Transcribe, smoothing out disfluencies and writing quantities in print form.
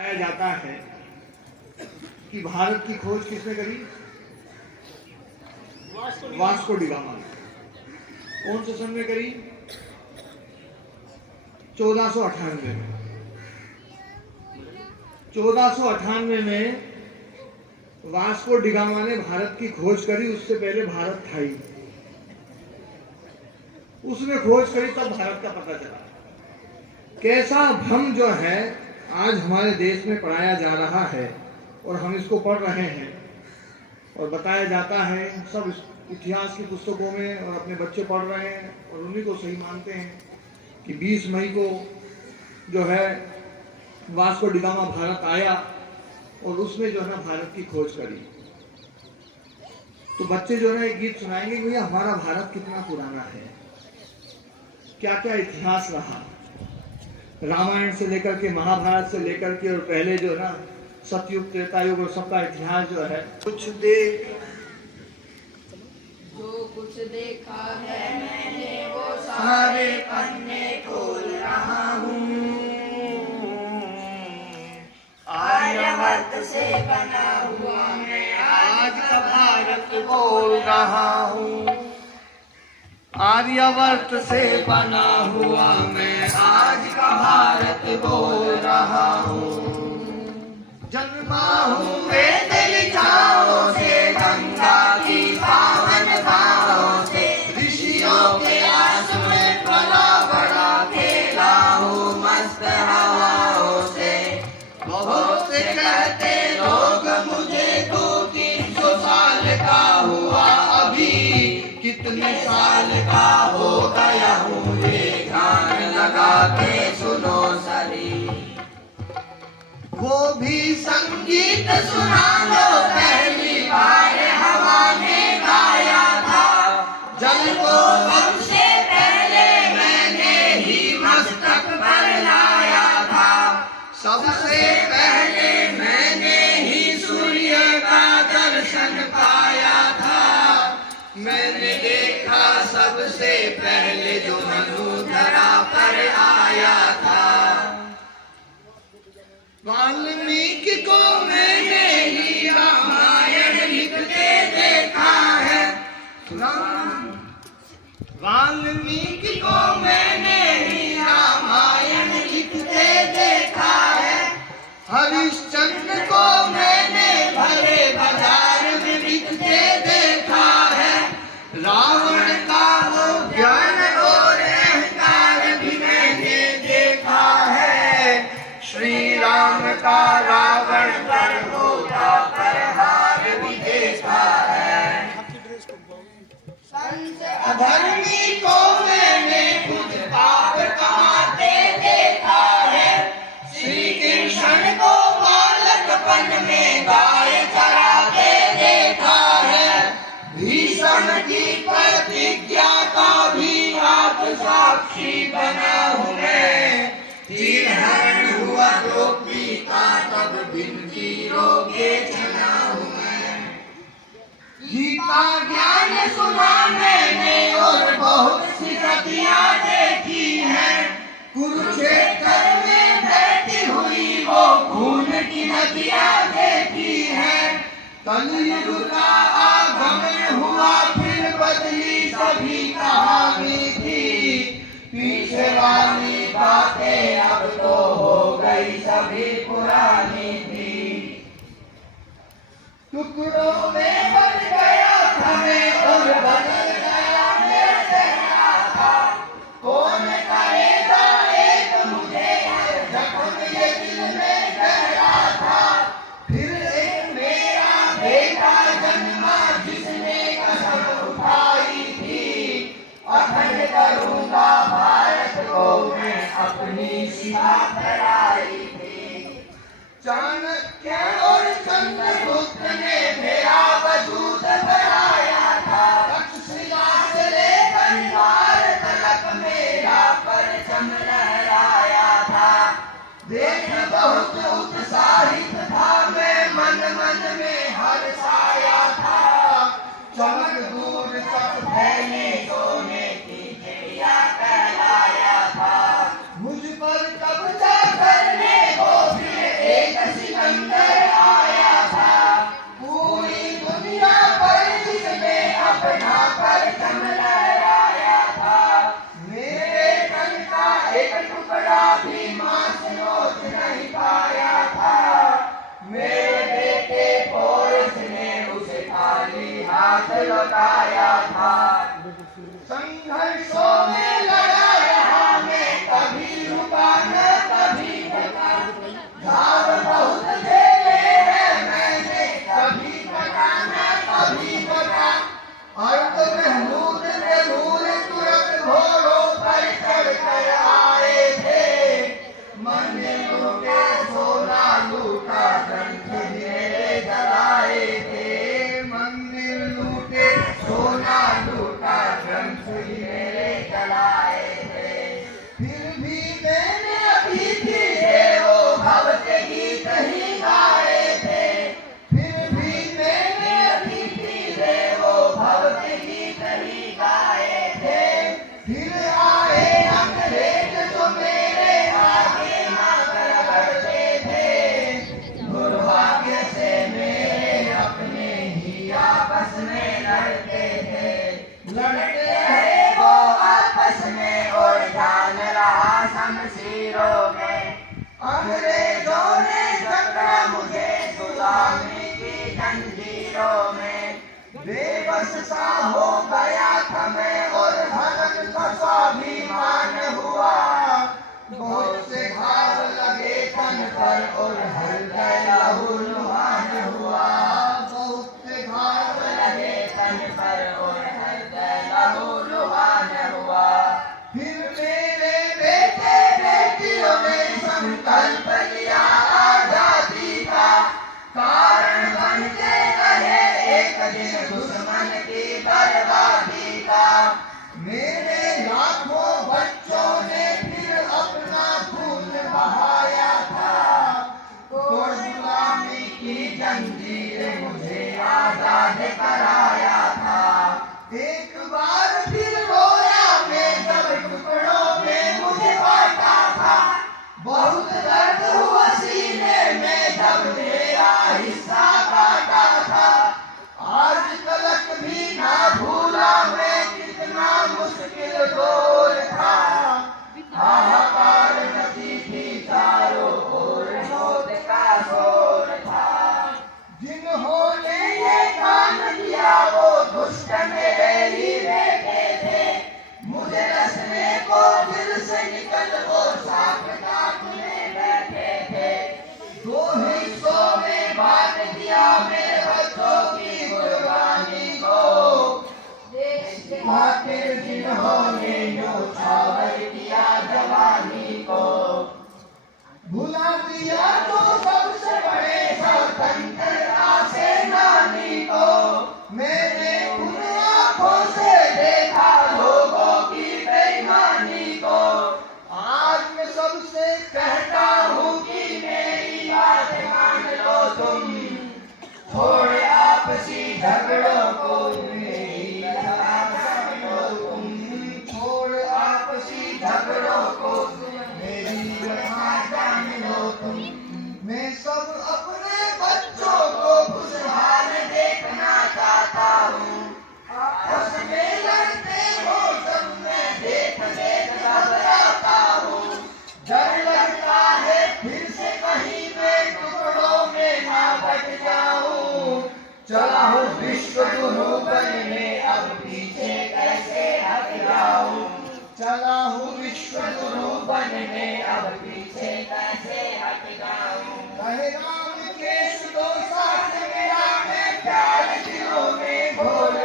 बताया जाता है कि भारत की खोज किसने करी? वास्को डी गामा ने। कौन से सन में करी? 1498 में। 1498 में वास्को डी गामा ने भारत की खोज करी। उससे पहले भारत था ही, उसने खोज करी तब भारत का पता चला। कैसा भ्रम जो है आज हमारे देश में पढ़ाया जा रहा है और हम इसको पढ़ रहे हैं और बताया जाता है, सब इतिहास की पुस्तकों में, और अपने बच्चे पढ़ रहे हैं और उन्हीं को सही मानते हैं कि 20 मई को जो है वास्को डी गामा भारत आया और उसने जो है ना भारत की खोज करी। तो बच्चे जो है एक गीत सुनाएंगे कि भैया हमारा भारत कितना पुराना है, क्या क्या इतिहास रहा, रामायण से लेकर के महाभारत से लेकर के, और पहले जो है ना सतयुग त्रेता युग और सबका इतिहास जो है। कुछ देख जो कुछ देखा है मैंने वो सारे पन्ने खोल रहा हूँ, आर्यवर्त से बना हुआ मैं आज का भारत बोल रहा हूँ। आर्यवर्त से बना हुआ मैं आज का भारत बोल रहा हूँ। जन्मा हूँ मैं तेरी छाओं से, गंगा की पावन बाहों से, ऋषियों के आस में पला बड़ा खेला हूँ मस्त हवाओं से। बहुत से कहते लोग मुझे 200-300 साल का हुआ, अभी कितने साल का हो गया हूँ ये ध्यान लगा के सुनो सभी। वो भी संगीत सुना लो, पहली बार हवा ने गाया था। जल को सबसे पहले मैंने ही मस्तक पर लाया था। सबसे पहले मैंने ही सूर्य का दर्शन पाया था। मैंने देखा सबसे पहले जो मनु धरा पर आया था। वाल्मीकि को मैंने ही रामायण लिखते देखा है। वाल्मीकि को मैंने ही रामायण लिखते देखा है। हरिश्चंद्र को मैंने भरे बाजार में लिखते देखा है। रावण का वो ज्ञान और अहंकार भी मैंने देखा है। श्री राम का रावण पर होता प्रहार भी देखा है। अधर्मी को मैंने कुछ पाप कमाते देखा है। श्री कृष्ण को बालकपन में गाय चराते देखा है। भीष्म की प्रतिज्ञा का भी आप साक्षी बना हूँ मैं। तीर हरण हुआ द्रौपदी का तब बिन तीरों के चला हूँ मैं। गीता ज्ञान सुना मैंने और बहुत सी सतियाँ देखी हैं। कुरुक्षेत्र में बहती हुई वो खून की नदियाँ देखी हैं। कलयुग का आगमन हुआ फिर बदली सभी कहानी थी। पीछे वाली बातें अब तो हो गई सभी पुरानी थी। टुकड़ों में बन गया था मैं और बदल गया मेरा चेहरा था। कौन करेगा एक मुझे जख्म ये दिल में गहरा था। फिर एक मेरा बेटा जन्मा जिसने कसम उठाई थी। अखंड करूंगा भारत को मैं अपनी सीमा कराई थी। चाणक्य और चंद्रगुप्त ने मेरा वजूद बनाया था। तक्षशिला से लेकर भारत तक मेरा परचम लहराया था। देख बहुत उत्साहित था मैं, मन मन में हर्षाया था। चमक दूर तक फैली सोने की चिड़िया कहलाया था। मुझ पर कब्जा करने को फिर एक गुलामी की जंजीरों में बेबस सा हो गया था मैं और धड़क का स्वाभिमान हुआ। बहुत से घाव लगे तन पर और हृदय लहूलुहान हुआ। बहुत से घाव लगे तन पर और हृदय लहूलुहान हुआ। फिर मेरे बेटे बेटियों ने संकल्प लिया आजादी का, कारण बनते रहे एक दिन दुश्मन की बर्बादी का। मेरे लाखों बच्चों ने फिर अपना खून बहाया था, और गुलामी की जंजीर मुझे आजाद कराया था। एक बार फिर रोया मैं जब टुकड़ों में मुझे बांटा था, बहुत दर्द हुआ सीने में जब मेरा हिस्सा काटा था। आज तलक भी ना भूला मैं कितना मुश्किल दौर था। हाहाकार मची थी चारों ओर, मौत का शोर था। जिन्होंने ये काम किया वो दुष्ट मेरे ही बेटे थे। मुझे रचने को दिल से निकल वो साफ काटने बैठे थे। दो हिस्सों में बांट दिया मेरे बच्चों की कुर्बानी को। खातिर जिन्होंने न्योछावर किया जवानी को, भुला दिया तो सबसे बड़े स्वतंत्रता सेनानी को। मैंने उन आंखों से देखा लोगों की बेईमानी को। आज मैं सबसे कहता हूँ कि मेरी बात मान लो तुम, छोड़ आपसी झगड़ों को, मेरी बात मान लो तुम। छोड़ आपसी झगड़ों को, मेरी बात मान लो तुम। मैं सब अपने बच्चों को खुशहाल देखना चाहता हूँ। आपस में लड़ते हो जब मैं देख घबराता हूँ। डर लगता है फिर से कहीं मैं टुकड़ों में ना बट जाऊं। चला हूँ विश्व गुरु बनने, अब पीछे कैसे हट जाऊं। चला हूँ विश्व गुरु बनने, अब पीछे कैसे हट जाऊं। कहे राम केश दो साथ मेरा, मैं प्यार दिलों में घोल